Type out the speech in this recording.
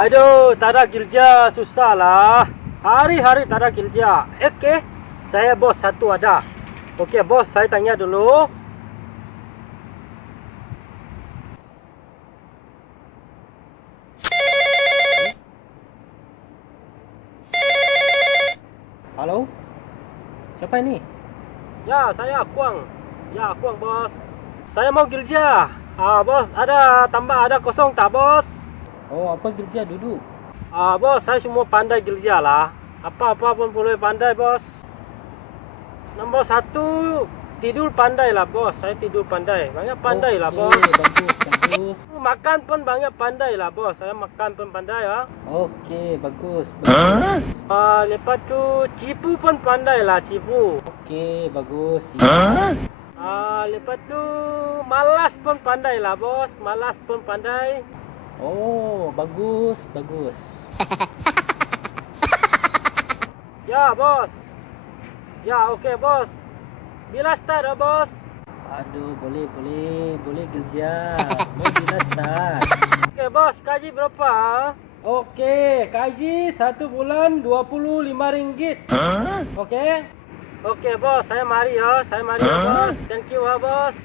Aduh, tak ada kerja, susah lah. Hari-hari tak ada kerja. Oke, saya bos satu ada. Oke, bos, saya tanya dulu. Halo? Siapa ini? Ya, saya Kuang. Ya, Kuang, bos. Saya mau kerja. Bos, ada tambah, ada kosong tak, bos? Oh, apa kerja duduk? Bos, saya semua pandai kerja lah. Apa-apa pun boleh pandai, bos. Nombor satu, tidur pandai lah, bos. Saya tidur pandai. Banyak pandai lah, bos. Oke, bagus. Makan pun banyak pandai lah, bos. Saya makan pun pandai, ya. Oke, bagus. Lepas tu, cipu pun pandai lah, cipu. Oke, bagus. Lepas tu, malas pun pandai lah, bos. Malas pun pandai. Oh, bagus. Ya, bos. Ya, okey, bos. Bila start, bos? Aduh, boleh kerja. Mau bila start? Okey, bos. Gaji berapa? Okey, gaji 1 bulan RM25. Okey? Okey, bos. Saya mari ya. Bos. Thank you, bos.